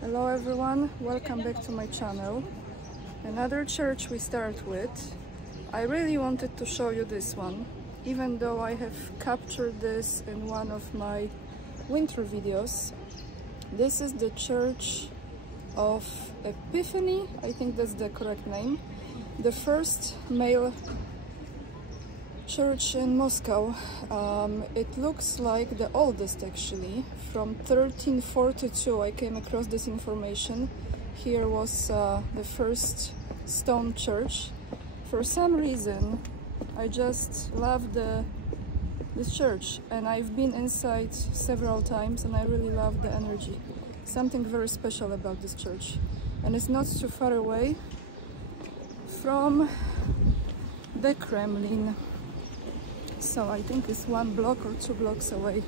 Hello everyone, welcome back to my channel. Another church we start with. I really wanted to show you this one, even though I have captured this in one of my winter videos. This is the Church of Epiphany, I think that's the correct name. The first male church in Moscow. It looks like the oldest actually, from 1342 I came across this information. Here was the first stone church. For some reason I just love this church, and I've been inside several times and I really love the energy. Something very special about this church, and it's not too far away from the Kremlin. So I think it's 1 block or 2 blocks away.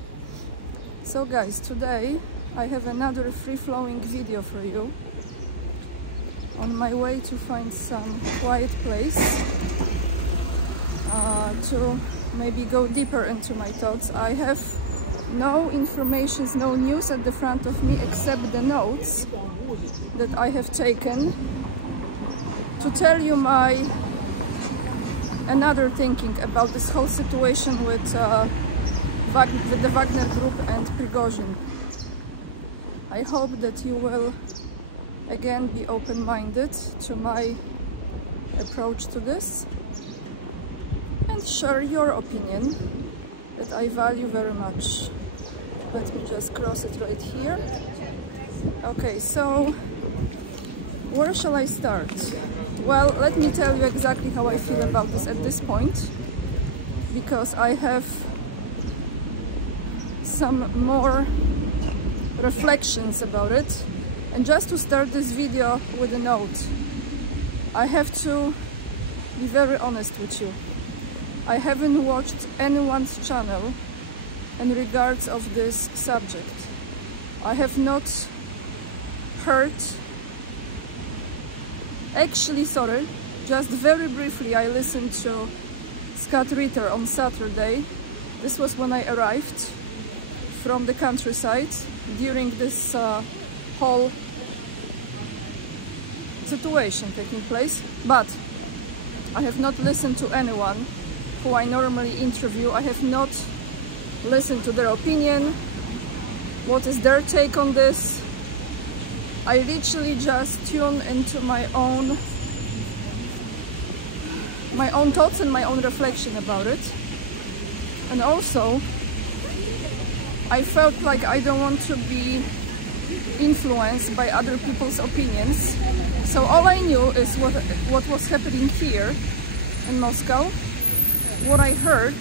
So guys, today I have another free-flowing video for you on my way to find some quiet place to maybe go deeper into my thoughts. I have no information, no news at the front of me except the notes that I have taken to tell you my another thinking about this whole situation with the Wagner group and Prigozhin. I hope that you will again be open-minded to my approach to this and share your opinion that I value very much. Let me just cross it right here. Okay, so where shall I start? Well, let me tell you exactly how I feel about this at this point, because I have some more reflections about it. And just to start this video with a note, I have to be very honest with you. I haven't watched anyone's channel in regards of this subject. I have not heard. Actually, sorry, just very briefly I listened to Scott Ritter on Saturday. This was when I arrived from the countryside during this whole situation taking place. But I have not listened to anyone who I normally interview. I have not listened to their opinion. What is their take on this? I literally just tune into my own thoughts and my own reflection about it. And also, I felt like I don't want to be influenced by other people's opinions. So all I knew is what was happening here in Moscow, what I heard,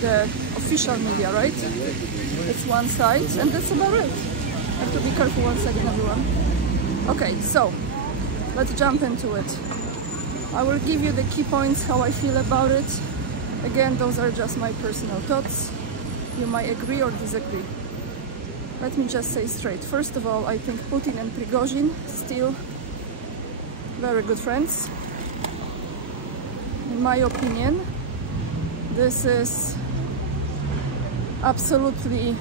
the official media, right? It's one side, and that's about it. I have to be careful 1 second, everyone. Okay, so let's jump into it. I will give you the key points, how I feel about it. Again, those are just my personal thoughts. You might agree or disagree. Let me just say straight. First of all, I think Putin and Prigozhin still very good friends. In my opinion, this is absolutely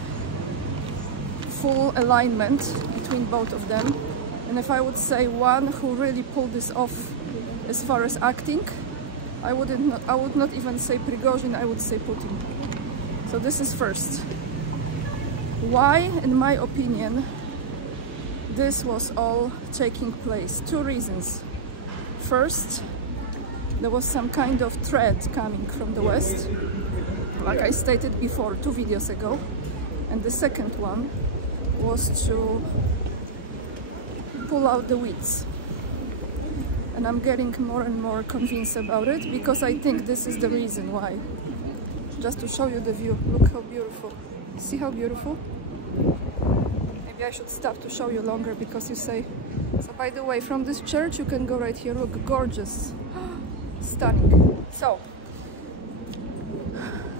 full alignment between both of them. And if I would say one who really pulled this off as far as acting, I would not even say Prigozhin, I would say Putin. So this is first. Why, in my opinion, this was all taking place? 2 reasons. First, there was some kind of threat coming from the West, like I stated before 2 videos ago. And the second one was to pull out the weeds. And I'm getting more and more convinced about it, because I think this is the reason why. Just to show you the view, look how beautiful. See how beautiful? Maybe I should stop to show you longer, because you say... So by the way, from this church you can go right here, look, gorgeous. Stunning. So,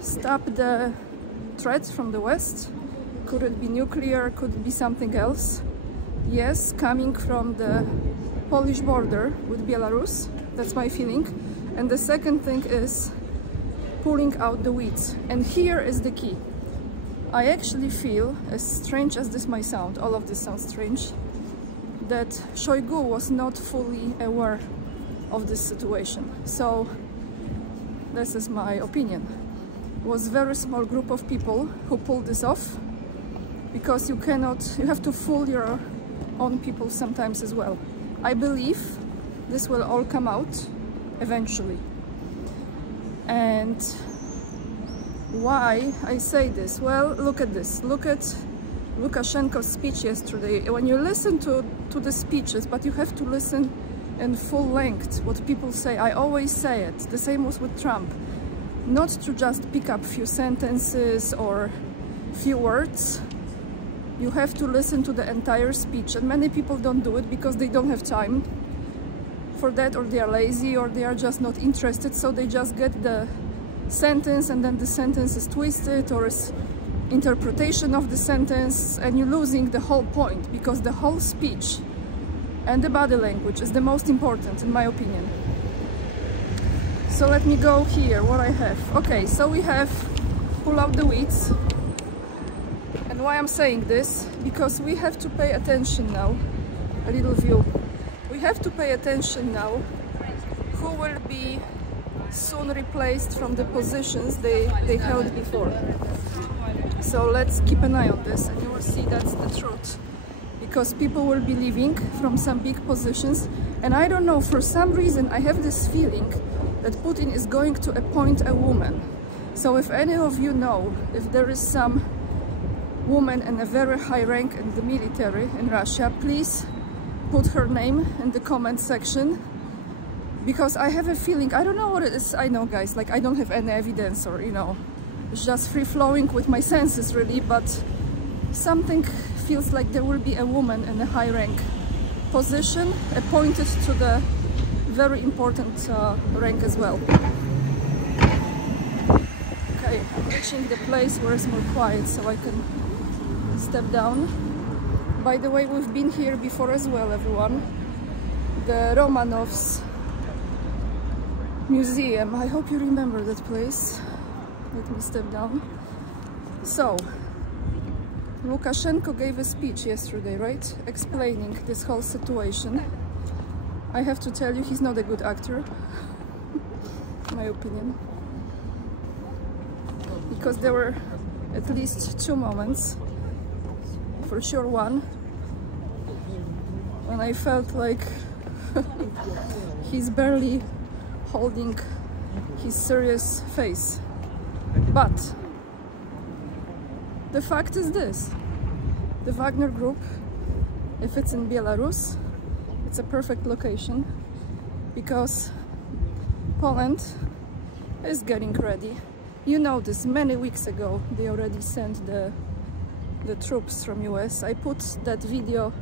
stop the threats from the West. Could it be nuclear? Could it be something else? Yes, coming from the Polish border with Belarus. That's my feeling. And the second thing is pulling out the weeds. And here is the key. I actually feel, as strange as this might sound, all of this sounds strange, that Shoigu was not fully aware of this situation. So this is my opinion. It was a very small group of people who pulled this off, because you have to fool your own people sometimes as well. I believe this will all come out eventually. And why I say this? Well, look at this. Look at Lukashenko's speech yesterday. When you listen to the speeches, but you have to listen in full length what people say. I always say it. The same was with Trump. Not to just pick up few sentences or few words. You have to listen to the entire speech, and many people don't do it because they don't have time for that, or they are lazy, or they are just not interested, so they just get the sentence and then the sentence is twisted, or is interpretation of the sentence, and you're losing the whole point, because the whole speech and the body language is the most important in my opinion. So let me go here, what I have. Okay, so we have pull out the weeds. And why I'm saying this? Because we have to pay attention now, a little view. We have to pay attention now who will be soon replaced from the positions they held before. So let's keep an eye on this, and you will see that's the truth. Because people will be leaving from some big positions, and I don't know, for some reason I have this feeling that Putin is going to appoint a woman. So if any of you know if there is some woman in a very high rank in the military in Russia, please put her name in the comment section, because I have a feeling, I don't know what it is. I know, guys, like, I don't have any evidence, or, you know, it's just free-flowing with my senses really, but something feels like there will be a woman in a high rank position appointed to the very important rank as well. Okay, I'm reaching the place where it's more quiet, so I can step down. By the way, we've been here before as well, everyone. The Romanovs Museum. I hope you remember that place. Let me step down. So, Lukashenko gave a speech yesterday, right? Explaining this whole situation. I have to tell you, he's not a good actor, in my opinion. Because there were at least two moments, for sure one, when I felt like he's barely holding his serious face. But the fact is this: the Wagner Group, if it's in Belarus, it's a perfect location, because Poland is getting ready. You know this, many weeks ago they already sent the troops from US. I put that video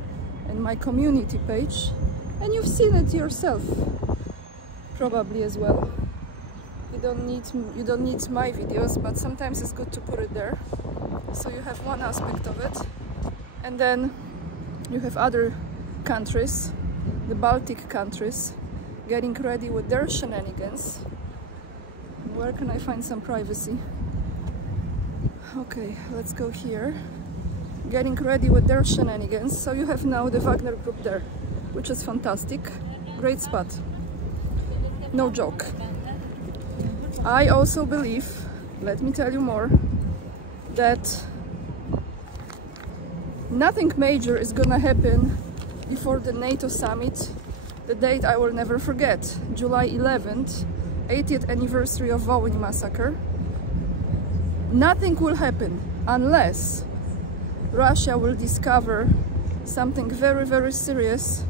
in my community page, and you've seen it yourself probably as well. You don't need my videos, but sometimes it's good to put it there, so you have one aspect of it. And then you have other countries, the Baltic countries, getting ready with their shenanigans. Where can I find some privacy? Okay, let's go here. Getting ready with their shenanigans. So you have now the Wagner Group there, which is fantastic. Great spot. No joke. I also believe, let me tell you more, that nothing major is gonna happen before the NATO summit. The date I will never forget, July 11th, 80th anniversary of Wołyń massacre. Nothing will happen unless Russia will discover something very, very serious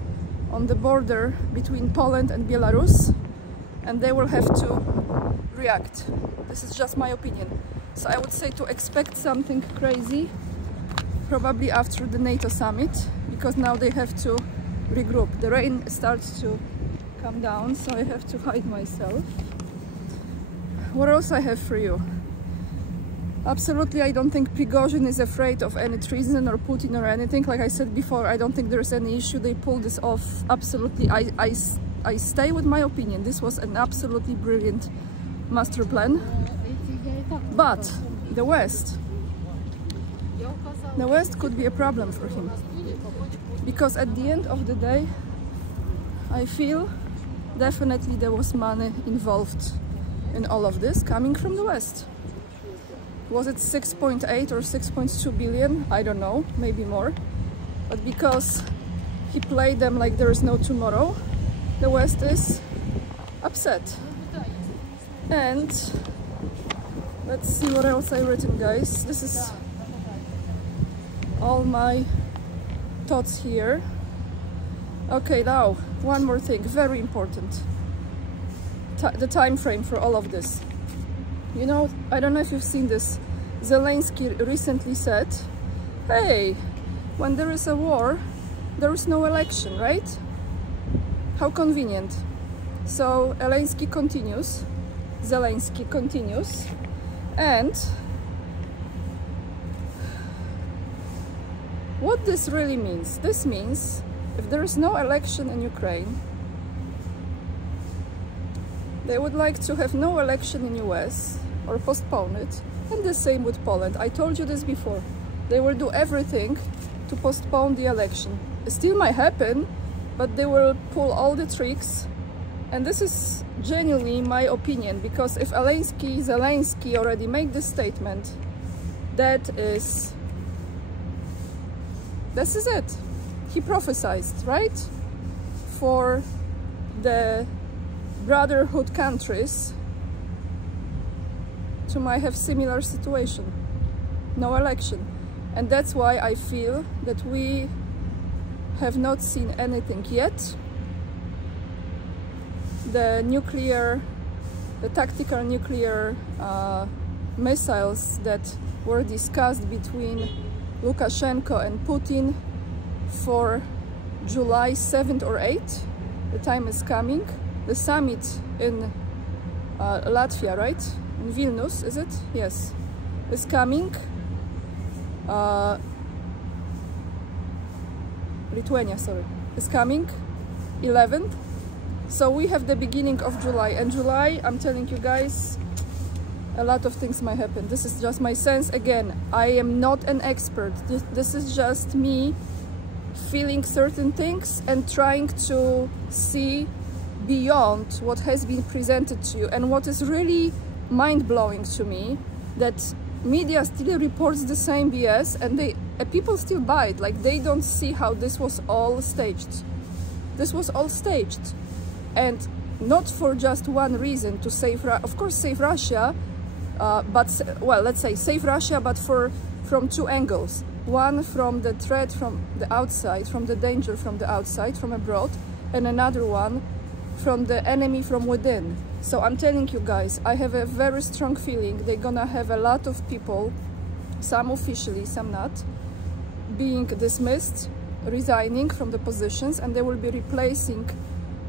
on the border between Poland and Belarus, and they will have to react. This is just my opinion. So I would say to expect something crazy probably after the NATO summit, because now they have to regroup. The rain starts to come down, so I have to hide myself. What else I have for you? Absolutely, I don't think Prigozhin is afraid of any treason or Putin or anything. Like I said before, I don't think there's any issue. They pulled this off absolutely. I stay with my opinion. This was an absolutely brilliant master plan. But the West, the West could be a problem for him. Because at the end of the day, I feel definitely there was money involved in all of this coming from the West. Was it 6.8 or 6.2 billion? I don't know, maybe more. But because he played them like there is no tomorrow, the West is upset. And let's see what else I've written, guys. This is all my thoughts here. Okay, now one more thing, very important. The time frame for all of this. You know, I don't know if you've seen this. Zelensky recently said, hey, when there is a war, there is no election, right? How convenient. So Zelensky continues, and what this really means? This means if there is no election in Ukraine, they would like to have no election in US or postpone it, and the same with Poland. I told you this before. They will do everything to postpone the election. It still might happen, but they will pull all the tricks. And this is genuinely my opinion, because if Zelensky already made this statement, this is it. He prophesied, right? For the brotherhood countries to might have similar situation, no election. And that's why I feel that we have not seen anything yet. The tactical nuclear missiles that were discussed between Lukashenko and Putin for July 7th or 8th, the time is coming. The summit in Latvia, right? In Vilnius, is it? Yes, is coming. Lithuania, sorry, is coming 11th. So we have the beginning of July, and July, I'm telling you guys, a lot of things might happen. This is just my sense. Again, I am not an expert. This is just me feeling certain things and trying to see beyond what has been presented to you. And what is really mind-blowing to me, that media still reports the same BS, and people still buy it. Like, they don't see how this was all staged. This was all staged, and not for just one reason, to save, of course, save Russia, but, well, let's say save Russia, but from two angles. One, from the threat from the outside, from the danger from the outside, from abroad, and another one from the enemy from within. So I'm telling you guys, I have a very strong feeling they're gonna have a lot of people, some officially, some not, being dismissed, resigning from the positions, and they will be replacing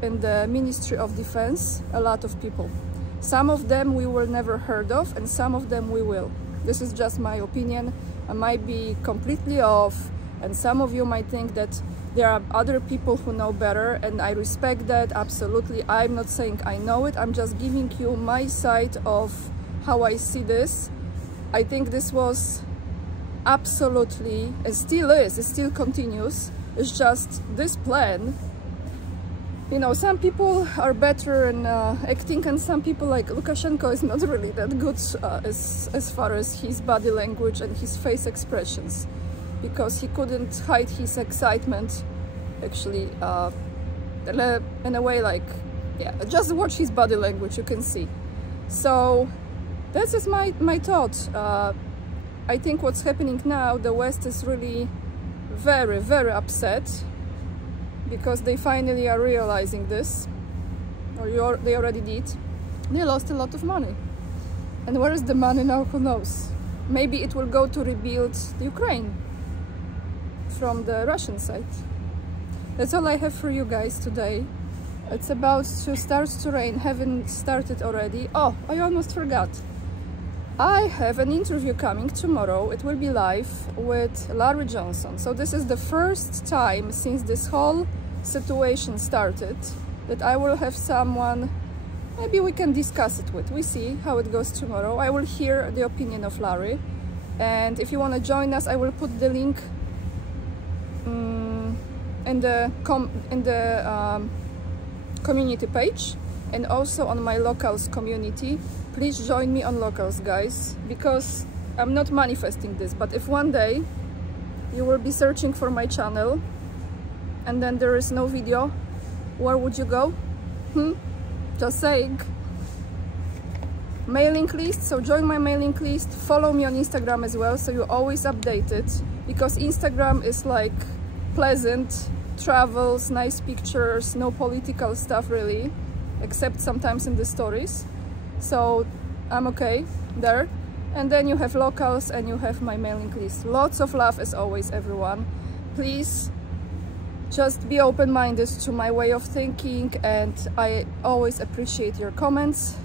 in the Ministry of Defense a lot of people. Some of them we will never heard of, and some of them we will. This is just my opinion. I might be completely off, and some of you might think that there are other people who know better, and I respect that, absolutely. I'm not saying I know it, I'm just giving you my side of how I see this. I think this was absolutely, and still is, it still continues. It's just this plan, you know, some people are better in acting, and some people, like Lukashenko, is not really that good as far as his body language and his face expressions, because he couldn't hide his excitement, actually, in a way, like, yeah, just watch his body language, you can see. So that's just my thought. I think what's happening now, the West is really very, very upset, because they finally are realizing this, or they already did. They lost a lot of money. And where is the money now? Who knows? Maybe it will go to rebuild Ukraine from the Russian side. That's all I have for you guys today. It's about to start to rain, haven't started already. Oh, I almost forgot. I have an interview coming tomorrow. It will be live with Larry Johnson. So this is the first time since this whole situation started that I will have someone, maybe we can discuss it with. We see how it goes tomorrow. I will hear the opinion of Larry. And if you want to join us, I will put the link in the community page, and also on my locals community. Please join me on locals, guys, because I'm not manifesting this, but if one day you will be searching for my channel and then there is no video, where would you go? Just saying. Mailing list, so join my mailing list, follow me on Instagram as well, so you're always updated, because Instagram is like pleasant, travels, nice pictures, no political stuff really, except sometimes in the stories, so I'm okay there. And then you have locals and you have my mailing list. Lots of love as always, everyone. Please just be open-minded to my way of thinking, and I always appreciate your comments.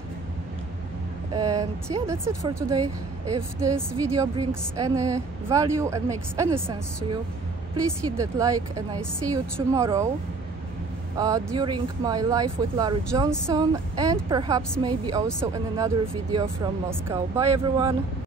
And yeah, that's it for today. If this video brings any value and makes any sense to you, please hit that like, and I see you tomorrow during my live with Larry Johnson, and perhaps maybe also in another video from Moscow. Bye everyone!